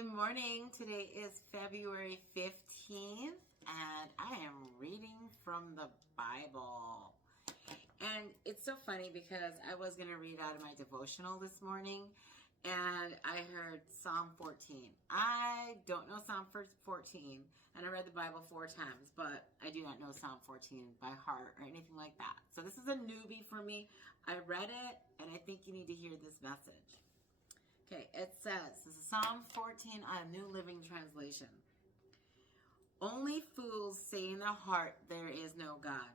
Good morning. Today is February 15th, and I am reading from the Bible. And it's so funny because I was going to read out of my devotional this morning, and I heard Psalm 14. I don't know Psalm 14, and I read the Bible 4 times, but I do not know Psalm 14 by heart or anything like that. So this is a newbie for me. I read it, and I think you need to hear this message. Okay, it says, this is Psalm 14 on a New Living Translation. Only fools say in their heart there is no God.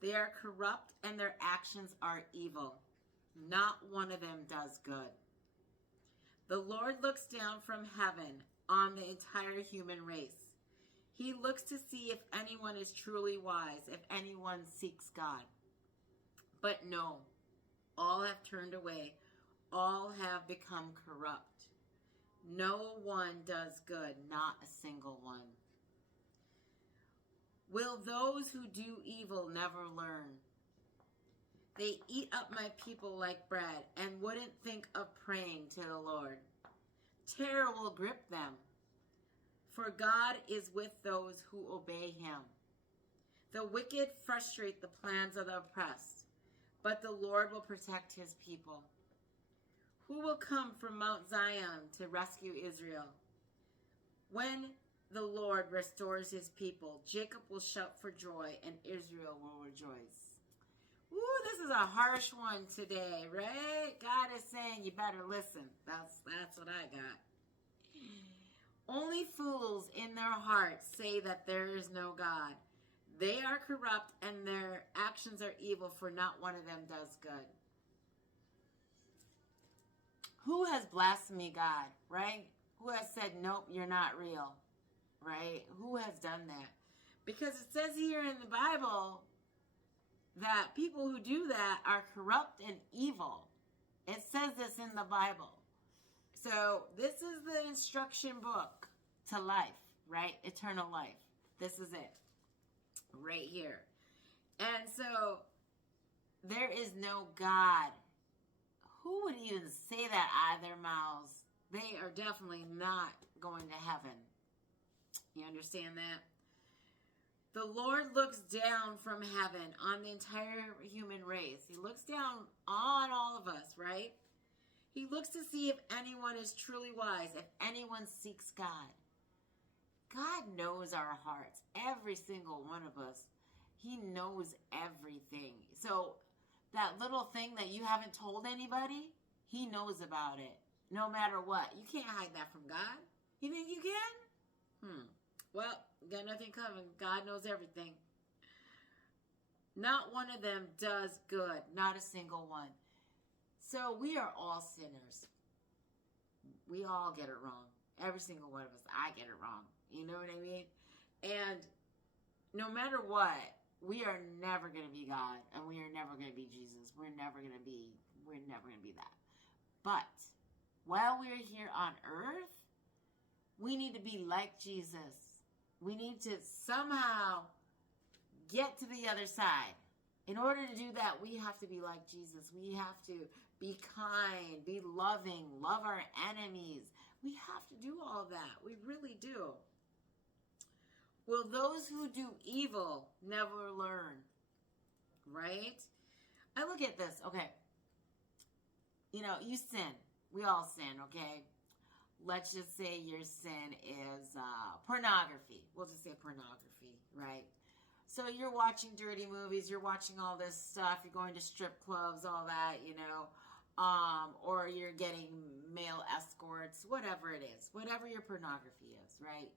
They are corrupt and their actions are evil. Not one of them does good. The Lord looks down from heaven on the entire human race. He looks to see if anyone is truly wise, if anyone seeks God. But no, all have turned away. All have become corrupt. No one does good, not a single one. Will those who do evil never learn? They eat up my people like bread and wouldn't think of praying to the Lord. Terror will grip them, for God is with those who obey him. The wicked frustrate the plans of the oppressed, but the Lord will protect his people. Who will come from Mount Zion to rescue Israel? When the Lord restores his people, Jacob will shout for joy and Israel will rejoice. Ooh, this is a harsh one today, right? God is saying you better listen. That's what I got. Only fools in their hearts say that there is no God. They are corrupt and their actions are evil, for not one of them does good. Who has blasphemed God, right? Who has said, nope, you're not real, right? Who has done that? Because it says here in the Bible that people who do that are corrupt and evil. It says this in the Bible. So this is the instruction book to life, right? Eternal life. This is it right here. And so there is no God. Who would even say that out of their mouths? They are definitely not going to heaven. You understand that? The Lord looks down from heaven on the entire human race. He looks down on all of us, right? He looks to see if anyone is truly wise, if anyone seeks God. God knows our hearts, every single one of us. He knows everything. So that little thing that you haven't told anybody, he knows about it. No matter what. You can't hide that from God. You think you can? Well, got nothing coming. God knows everything. Not one of them does good. Not a single one. So we are all sinners. We all get it wrong. Every single one of us. I get it wrong. You know what I mean? And no matter what, we are never going to be God, and we are never going to be Jesus. We're never going to be that. But while we're here on earth, we need to be like Jesus. We need to somehow get to the other side. In order to do that, we have to be like Jesus. We have to be kind, be loving, love our enemies. We have to do all that. We really do. Will those who do evil never learn? Right? I look at this. Okay. You know, you sin. We all sin, okay? Let's just say your sin is pornography. We'll just say pornography, right? So you're watching dirty movies. You're watching all this stuff. You're going to strip clubs, all that, you know. Or you're getting male escorts, whatever it is. Whatever your pornography is, right?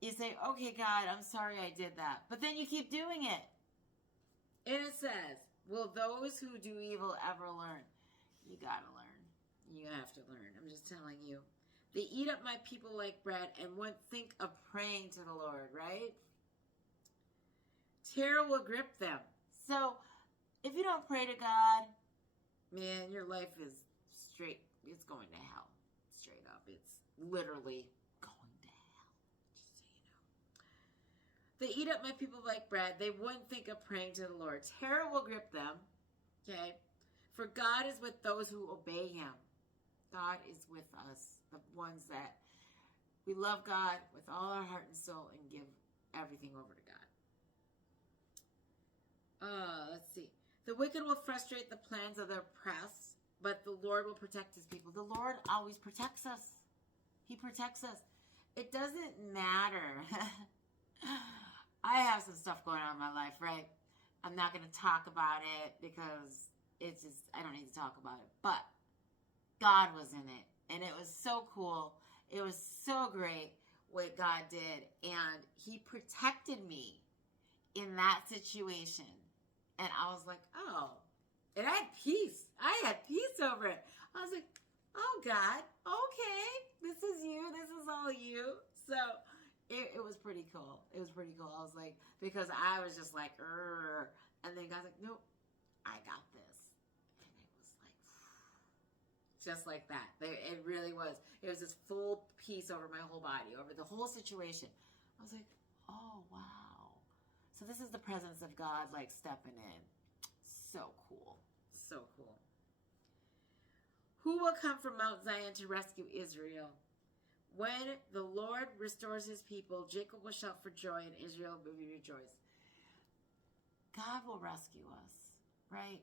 You say, okay, God, I'm sorry I did that. But then you keep doing it. And it says, will those who do evil ever learn? You gotta learn. You have to learn. I'm just telling you. They eat up my people like bread and won't think of praying to the Lord, right? Terror will grip them. So if you don't pray to God, man, your life is straight. It's going to hell. Straight up. It's literally going to hell. They eat up my people like bread. They wouldn't think of praying to the Lord. Terror will grip them. Okay? For God is with those who obey him. God is with us, the ones that we love God with all our heart and soul and give everything over to God. Let's see. The wicked will frustrate the plans of the oppressed, but the Lord will protect his people. The Lord always protects us. He protects us. It doesn't matter. I have some stuff going on in my life, right? I'm not going to talk about it because it's just, I don't need to talk about it. But God was in it. And it was so cool. It was so great what God did. And he protected me in that situation. And I was like, oh. And I had peace. I had peace over it. I was like, oh, God, okay. This is you. This is all you. So it was pretty cool. It was pretty cool. I was like, because I was just like, Urgh. And then God's like, nope, I got this. And it was like, just like that. It really was. It was this full peace over my whole body, over the whole situation. I was like, oh, wow. So this is the presence of God, like, stepping in. So cool. So cool. Who will come from Mount Zion to rescue Israel? When the Lord restores his people, Jacob will shout for joy and Israel will rejoice. God will rescue us, right?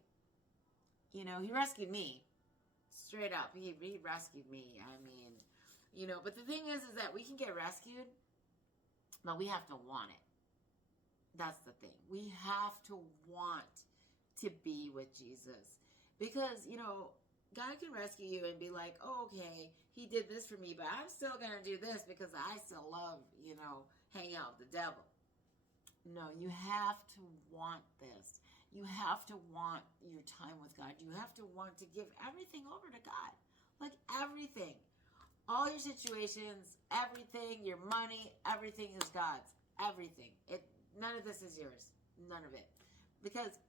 You know, he rescued me. Straight up. He rescued me. I mean, you know, but the thing is that we can get rescued, but we have to want it. That's the thing. We have to want to be with Jesus. Because, you know, God can rescue you and be like, oh, okay, he did this for me, but I'm still going to do this because I still love, you know, hanging out with the devil. No, you have to want this. You have to want your time with God. You have to want to give everything over to God. Like everything. All your situations, everything, your money, everything is God's. Everything. None of this is yours. None of it. Because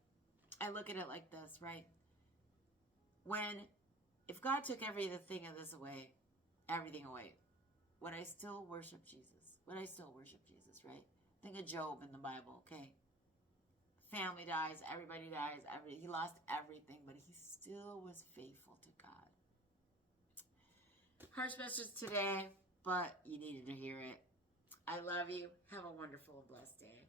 I look at it like this, right? If God took everything of this away, everything away, would I still worship Jesus? Would I still worship Jesus, right? Think of Job in the Bible, okay? Family dies, everybody dies, he lost everything, but he still was faithful to God. Harsh message today, but you needed to hear it. I love you. Have a wonderful and blessed day.